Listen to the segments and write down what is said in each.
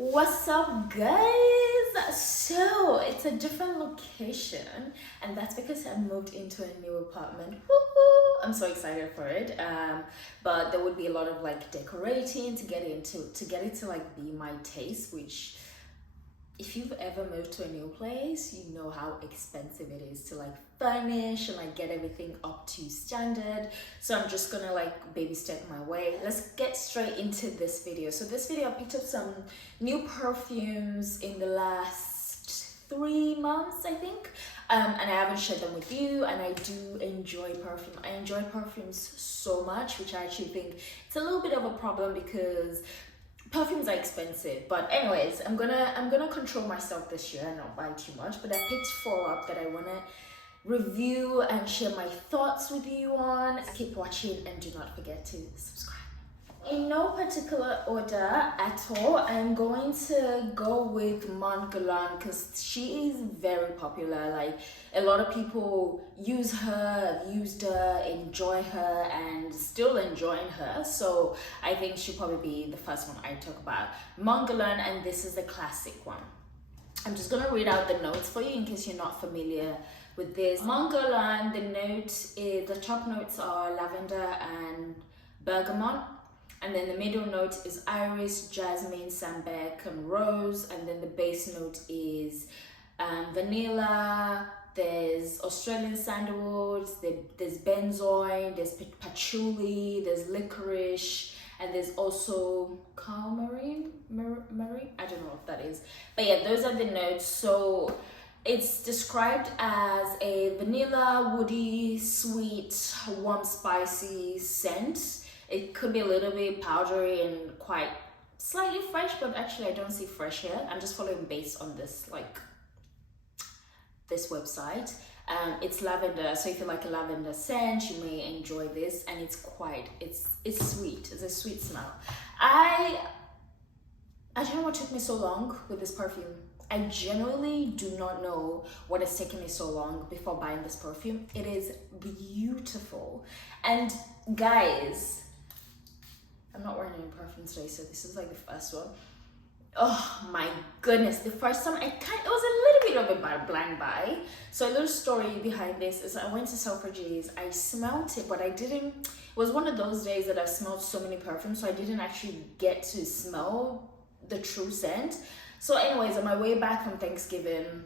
What's up, guys? So it's a different location, and that's because I moved into a new apartment. Woohoo! I'm so excited for it. But there would be a lot of like decorating to get it to like be my taste, which if you've ever moved to a new place, you know how expensive it is to like furnish and like get everything up to standard. So I'm just gonna like baby step my way. Let's get straight into this video. So this video, I picked up some new perfumes in the last 3 months, I think. And I haven't shared them with you, and I do enjoy perfume. I enjoy perfumes so much, which I actually think it's a little bit of a problem because perfumes are expensive. But anyways, I'm gonna control myself this year and not buy too much. But I picked 4 up that I wanna review and share my thoughts with you on. Keep watching and do not forget to subscribe. In no particular order at all, I'm going to go with Mon Guerlain because she is very popular. Like, a lot of people use her, have used her, enjoy her, and still enjoying her. So I think she'll probably be the first one I talk about. Mon Guerlain, and this is the classic one. I'm just gonna read out the notes for you in case you're not familiar with this. Mon Guerlain, the top notes are lavender and bergamot. And then the middle note is iris, jasmine, sambac, and rose. And then the base note is vanilla. There's Australian sandalwood. There's benzoin. There's patchouli. There's licorice. And there's also marine. I don't know what that is. But yeah, those are the notes. So it's described as a vanilla, woody, sweet, warm, spicy scent. It could be a little bit powdery and quite slightly fresh, but actually I don't see fresh here. I'm just following based on this website. It's lavender, so if you like a lavender scent, you may enjoy this. And it's sweet. It's a sweet smell. I don't know what took me so long with this perfume. I genuinely do not know what has taken me so long before buying this perfume. It is beautiful. And guys, I'm not wearing any perfumes today, so this is like the first one. Oh my goodness, the first time it was a little bit of a blind buy. So a little story behind this is I went to Selfridges, I smelled it, but it was one of those days that I smelled so many perfumes, so I didn't actually get to smell the true scent. So anyways, on my way back from Thanksgiving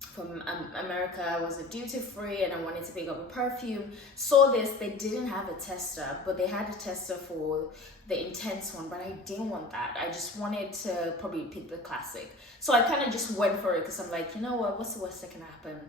from America, I was a duty free and I wanted to pick up a perfume. Saw this, they didn't have a tester, but they had a tester for the intense one, but I didn't want that. I just wanted to probably pick the classic. So I kind of just went for it because I'm like, you know what, what's the worst that can happen?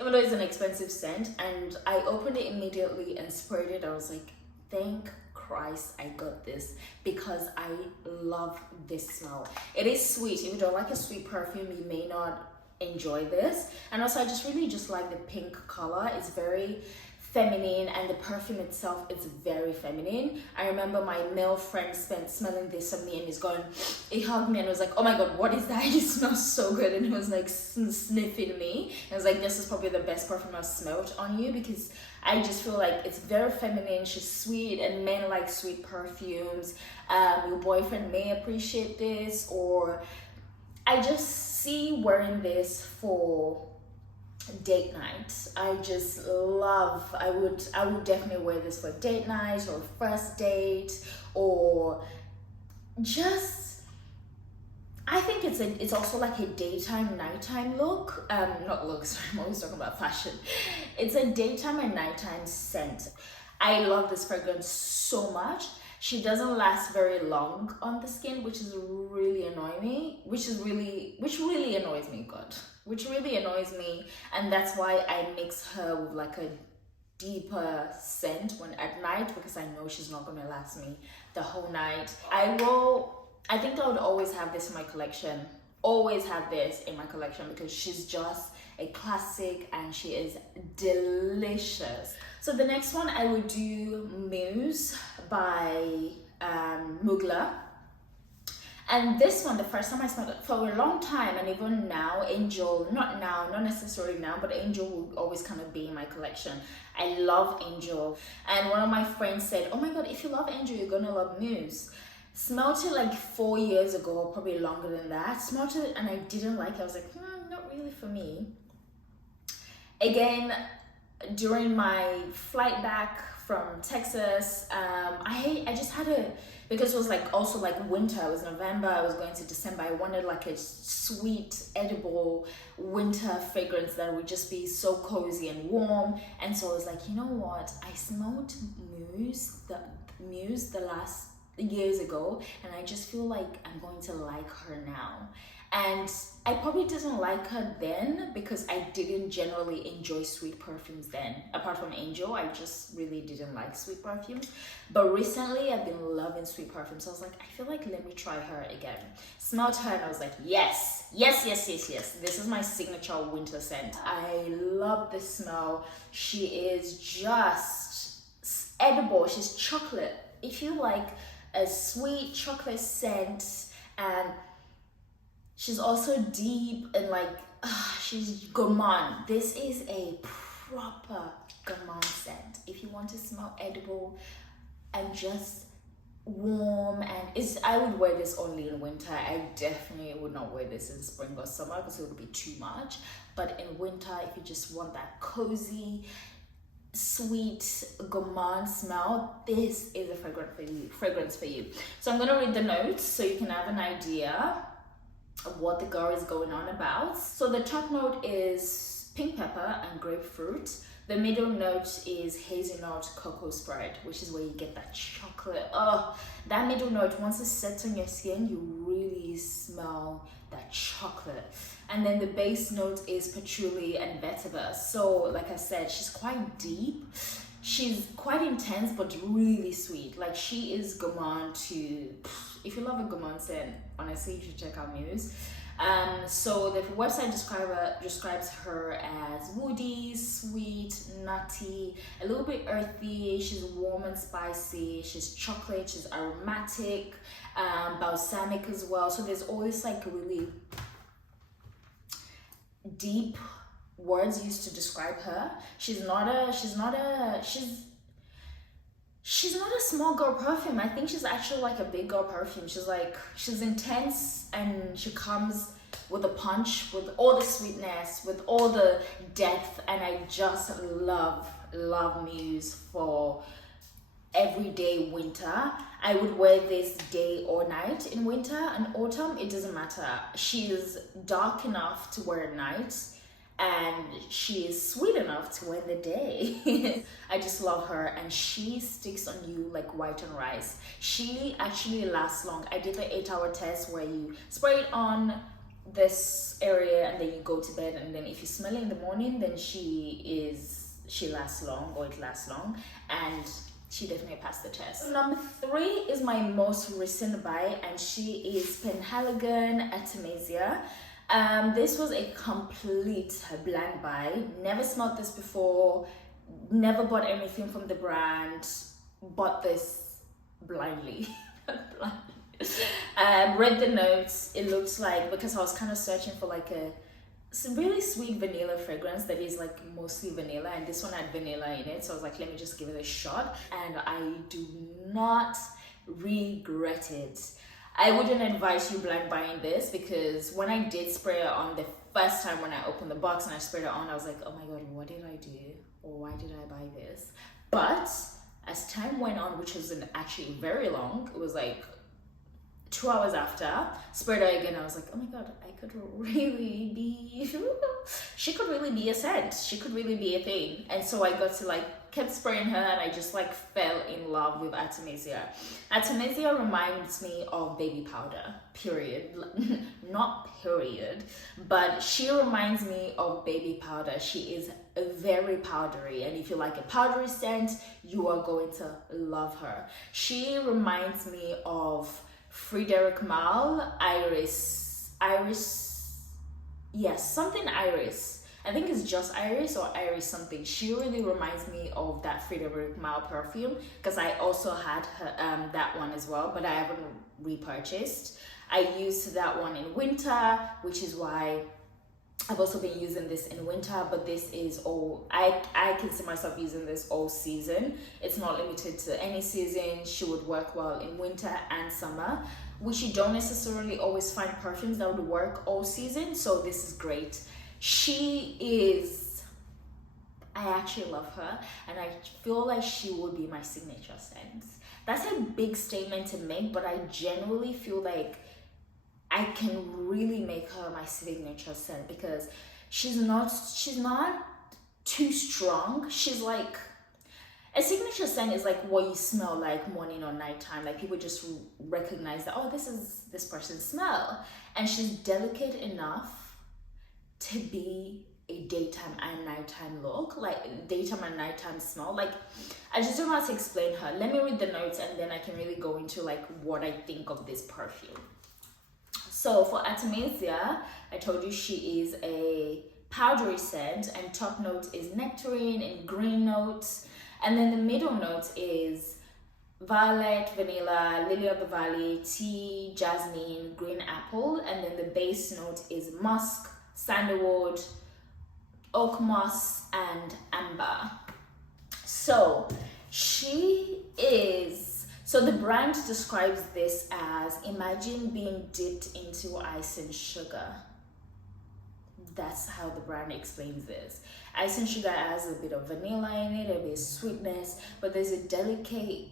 Even though it's an expensive scent, and I opened it immediately and sprayed it. I was like, thank Christ I got this, because I love this smell. It is sweet. If you don't like a sweet perfume, you may not enjoy this. And also I just really like the pink color. It's very feminine, and the perfume itself is very feminine. I remember my male friend smelling this on me, and he hugged me and was like, oh my god, what is that? It smells so good. And he was like sniffing me. I was like, this is probably the best perfume I've smelled on you, because I just feel like it's very feminine. She's sweet, and men like sweet perfumes. Your boyfriend may appreciate this, or I just see wearing this for date night. I would definitely wear this for date night or first date, or just, I think it's also like a daytime nighttime look. Not look, sorry, I'm always talking about fashion. It's a daytime and nighttime scent. I love this fragrance so much. She doesn't last very long on the skin, which is really annoying me, which really annoys me, which really annoys me. And that's why I mix her with like a deeper scent when at night, because I know she's not going to last me the whole night. I think I would always have this in my collection, because she's just a classic and she is delicious. So the next one I would do Muse by Mugler. And this one, the first time I smelled it for a long time, and even now, Angel, not necessarily now, but Angel will always kind of be in my collection. I love Angel. And one of my friends said, oh my god, if you love Angel, you're gonna love Muse. Smelled it like 4 years ago, probably longer than that. Smelled it and I didn't like it. I was like, not really for me. Again, during my flight back from Texas, I just had a, because it was like also like winter, it was November, I was going to December, I wanted like a sweet, edible winter fragrance that would just be so cozy and warm. And so I was like, you know what, I smelled Muse the last years ago, and I just feel like I'm going to like her now. And I probably didn't like her then because I didn't generally enjoy sweet perfumes then. Apart from Angel, I just really didn't like sweet perfumes. But recently, I've been loving sweet perfumes. So I was like, I feel like let me try her again. Smelled her and I was like, yes. This is my signature winter scent. I love the smell. She is just edible. She's chocolate. If you like a sweet chocolate scent, and she's also deep and like, she's gourmand. This is a proper gourmand scent. If you want to smell edible and just warm, and I would wear this only in winter. I definitely would not wear this in spring or summer because it would be too much. But in winter, if you just want that cozy, sweet gourmand smell, this is a fragrance for you. So I'm gonna read the notes so you can have an idea of what the girl is going on about. So the top note is pink pepper and grapefruit. The middle note is hazelnut cocoa spread, which is where you get that chocolate. That middle note, once it sets on your skin, you really smell that chocolate. And then the base note is patchouli and vetiver. So like I said, she's quite deep. She's quite intense, but really sweet. Like, she is gourmand to, if you love a gourmand scent, honestly, you should check out Muse. So the website describes her as woody, sweet, nutty, a little bit earthy. She's warm and spicy. She's chocolate. She's aromatic, balsamic as well. So there's all this like really deep words used to describe her. She's not a small girl perfume. I think she's actually like a big girl perfume. She's intense, and she comes with a punch, with all the sweetness, with all the depth. And I just love Muse for everyday winter. I would wear this day or night in winter and autumn. It doesn't matter. She is dark enough to wear at night, and she is sweet enough to wear in the day. I just love her, and she sticks on you like white on rice. She actually lasts long. I did the 8-hour test where you spray it on this area and then you go to bed, and then if you smell it in the morning, then she lasts long, or it lasts long, and she definitely passed the test. Number 3 is my most recent buy, and she is Penhaligon Atomizer. This was a complete blind buy. Never smelled this before, never bought anything from the brand, bought this blindly. Read the notes. It looks like, because I was kind of searching for like some really sweet vanilla fragrance that is like mostly vanilla, and this one had vanilla in it, so I was like, let me just give it a shot, and I do not regret it. I wouldn't advise you blind buying this, because when I did spray it on the first time, when I opened the box and I sprayed it on, I was like, oh my god, what did I do, or why did I buy this? But as time went on, which wasn't actually very long, it was like 2 hours after, sprayed her again, I was like, oh my god, she could really be a scent. She could really be a thing. And so I got to like, kept spraying her, and I just like fell in love with Artemisia. Artemisia reminds me of baby powder, period. Not period, but she reminds me of baby powder. She is very powdery, and if you like a powdery scent, you are going to love her. She reminds me of Frédéric Malle, something Iris. I think it's just Iris or Iris something. She really reminds me of that Frédéric Malle perfume, because I also had her, that one as well, but I haven't repurchased. I used that one in winter, which is why I've also been using this in winter, but this is all, I can see myself using this all season. It's not limited to any season. She would work well in winter and summer, which you don't necessarily always find perfumes that would work all season. So this is great. She is, I actually love her, and I feel like she would be my signature scent. That's a big statement to make, but I genuinely feel like I can really make her my signature scent because she's not too strong. She's like, a signature scent is like what you smell like morning or nighttime. Like people just recognize that, oh, this is this person's smell. And she's delicate enough to be a daytime and nighttime look, like daytime and nighttime smell. Like, I just don't know how to explain her. Let me read the notes and then I can really go into like what I think of this perfume. So for Artemisia, I told you she is a powdery scent, and top note is nectarine and green notes, and then the middle note is violet, vanilla, lily of the valley, tea, jasmine, green apple, and then the base note is musk, sandalwood, oak moss, and amber. So so the brand describes this as, imagine being dipped into ice and sugar. That's how the brand explains this. Ice and sugar has a bit of vanilla in it, a bit of sweetness, but there's a delicate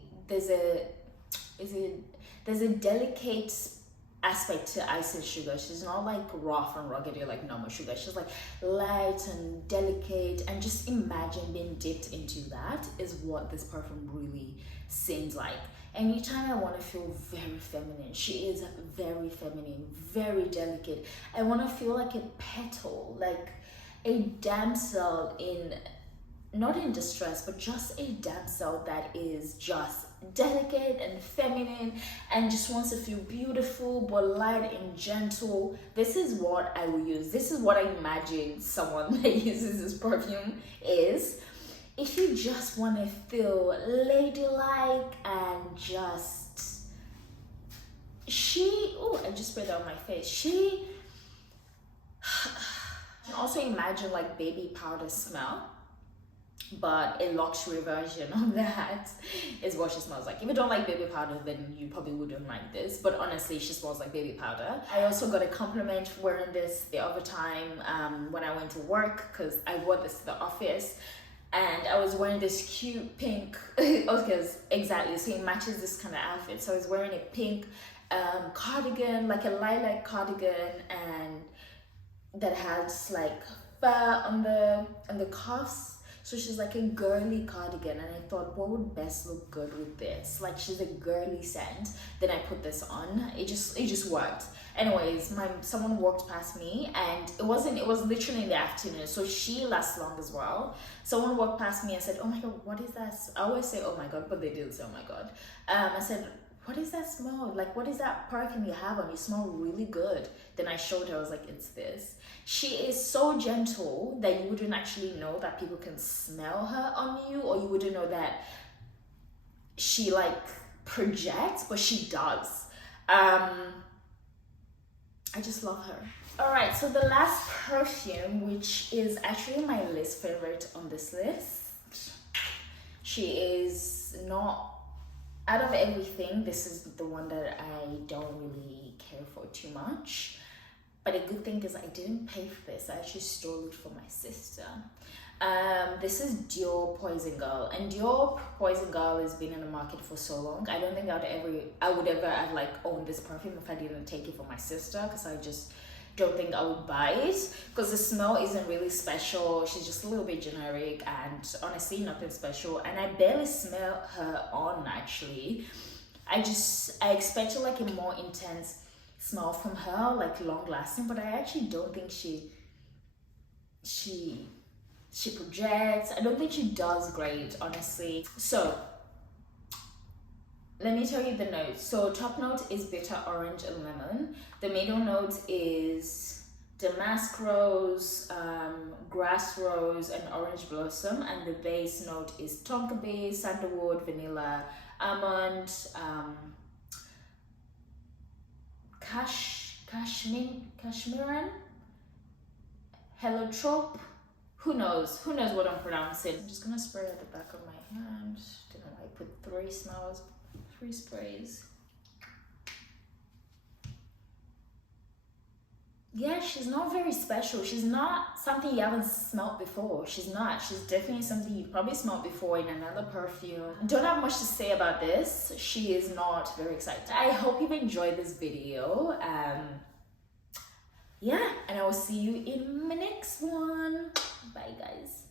aspect to ice and sugar. She's not like rough and rugged like normal sugar. She's like light and delicate, and just imagine being dipped into that is what this perfume really seems like. Anytime I want to feel very feminine, she is very feminine, very delicate. I want to feel like a petal, like a damsel not in distress, but just a damsel that is just delicate and feminine and just wants to feel beautiful but light and gentle. This is what I will use. This is what I imagine someone that uses this perfume is. If you just want to feel ladylike and just, I just sprayed that on my face. Also imagine like baby powder smell, but a luxury version of that is what she smells like. If you don't like baby powder, then you probably wouldn't like this, but honestly, she smells like baby powder. I also got a compliment wearing this the other time when I went to work, because I wore this to the office, and I was wearing this cute pink, because exactly, so it matches this kind of outfit. So I was wearing a pink cardigan, like a lilac cardigan, and that has like fur on the cuffs. So she's like a girly cardigan, and I thought, what would best look good with this? Like, she's a girly scent. Then I put this on. It just worked. Anyways, someone walked past me, and it was literally in the afternoon, so she lasts long as well. Someone walked past me and said, oh my god, what is that? I always say oh my god, but they didn't say oh my god. I said, what is that smell? Like, what is that perfume you have on? You smell really good. Then I showed her, I was like, it's this. She is so gentle that you wouldn't actually know that people can smell her on you, or you wouldn't know that she like projects, but she does. I just love her. All right, so the last perfume, which is actually my least favorite on this list. She is not, out of everything, this is the one that I don't really care for too much. But a good thing is I didn't pay for this. I actually stole it for my sister. This is Dior Poison Girl, and Dior Poison Girl has been in the market for so long. I don't think I would ever have like owned this perfume if I didn't take it for my sister, because I just don't think I would buy it, because the smell isn't really special. She's just a little bit generic, and honestly nothing special, and I barely smell her on actually. I expected like a more intense smell from her, like long lasting, but I actually don't think she projects. I don't think she does great, honestly. So let me tell you the notes. So top note is bitter orange and lemon. The middle note is damask rose, grass rose, and orange blossom, and the base note is tonka bean, sandalwood, vanilla, almond, cashmeran, Heliotrope. Who knows what I'm pronouncing. I'm just gonna spray at the back of my hand. Don't know why I put three sprays. Yeah, she's not very special. She's not something you haven't smelled before. She's not. She's definitely something you've probably smelled before in another perfume. Don't have much to say about this. She is not very exciting. I hope you've enjoyed this video. Yeah, and I will see you in my next one. Bye, guys.